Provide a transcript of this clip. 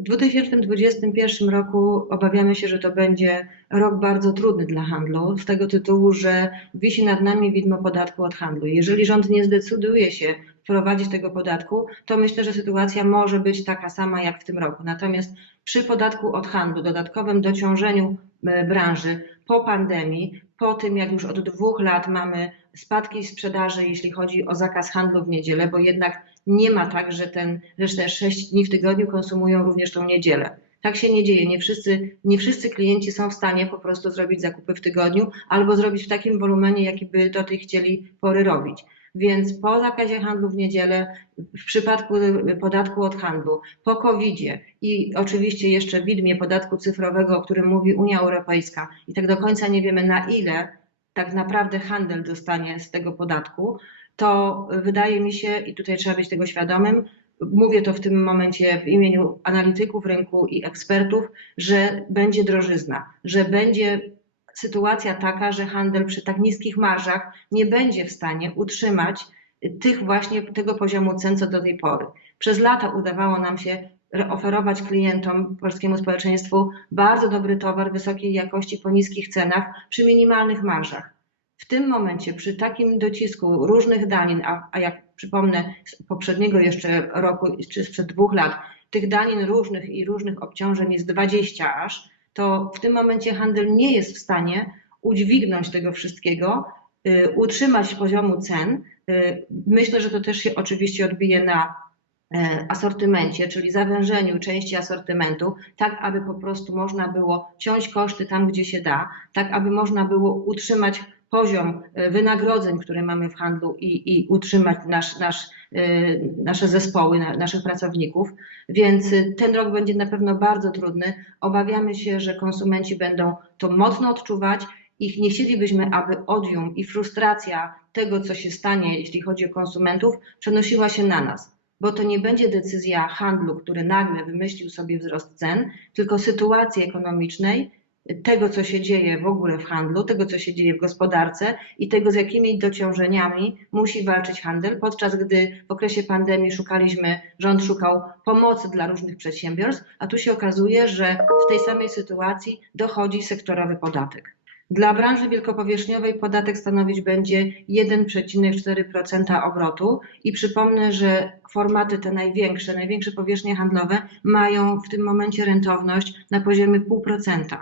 W 2021 roku obawiamy się, że to będzie rok bardzo trudny dla handlu, z tego tytułu, że wisi nad nami widmo podatku od handlu. Jeżeli rząd nie zdecyduje się wprowadzić tego podatku, to myślę, że sytuacja może być taka sama jak w tym roku. Natomiast przy podatku od handlu, dodatkowym dociążeniu branży po pandemii, po tym jak już od dwóch lat mamy spadki sprzedaży, jeśli chodzi o zakaz handlu w niedzielę, bo jednak nie ma tak, że ten, że te sześć dni w tygodniu konsumują również tą niedzielę. Tak się nie dzieje. Nie wszyscy, nie wszyscy klienci są w stanie po prostu zrobić zakupy w tygodniu albo zrobić w takim wolumenie, jaki by do tej chcieli pory robić. Więc po zakazie handlu w niedzielę, w przypadku podatku od handlu, po COVID-zie i oczywiście jeszcze widmie podatku cyfrowego, o którym mówi Unia Europejska i tak do końca nie wiemy na ile tak naprawdę handel dostanie z tego podatku, to wydaje mi się, i tutaj trzeba być tego świadomym, mówię to w tym momencie w imieniu analityków rynku i ekspertów, że będzie drożyzna, że będzie sytuacja taka, że handel przy tak niskich marżach nie będzie w stanie utrzymać tych właśnie tego poziomu cen co do tej pory. Przez lata udawało nam się oferować klientom, polskiemu społeczeństwu bardzo dobry towar wysokiej jakości po niskich cenach przy minimalnych marżach. W tym momencie, przy takim docisku różnych danin, a, a jak przypomnę z poprzedniego jeszcze roku czy sprzed dwóch lat, tych danin różnych i różnych obciążeń jest 20 aż, to w tym momencie handel nie jest w stanie udźwignąć tego wszystkiego, y, utrzymać poziomu cen. Y, myślę, że to też się oczywiście odbije na asortymencie, czyli zawężeniu części asortymentu, tak aby po prostu można było ciąć koszty tam, gdzie się da, tak aby można było utrzymać poziom e, wynagrodzeń, które mamy w handlu i, i utrzymać nasz, nasz, e, nasze zespoły, naszych pracowników. Więc e, ten rok będzie na pewno bardzo trudny. Obawiamy się, że konsumenci będą to mocno odczuwać i nie chcielibyśmy, aby odium i frustracja tego, co się stanie, jeśli chodzi o konsumentów, przenosiła się na nas. Bo to nie będzie decyzja handlu, który nagle wymyślił sobie wzrost cen, tylko sytuacji ekonomicznej, tego, co się dzieje w ogóle w handlu, tego, co się dzieje w gospodarce i tego, z jakimi dociążeniami musi walczyć handel, podczas gdy w okresie pandemii szukaliśmy, rząd szukał pomocy dla różnych przedsiębiorstw, a tu się okazuje, że w tej samej sytuacji dochodzi sektorowy podatek. Dla branży wielkopowierzchniowej podatek stanowić będzie 1,4% obrotu i przypomnę, że formaty te największe, największe powierzchnie handlowe mają w tym momencie rentowność na poziomie 0,5%.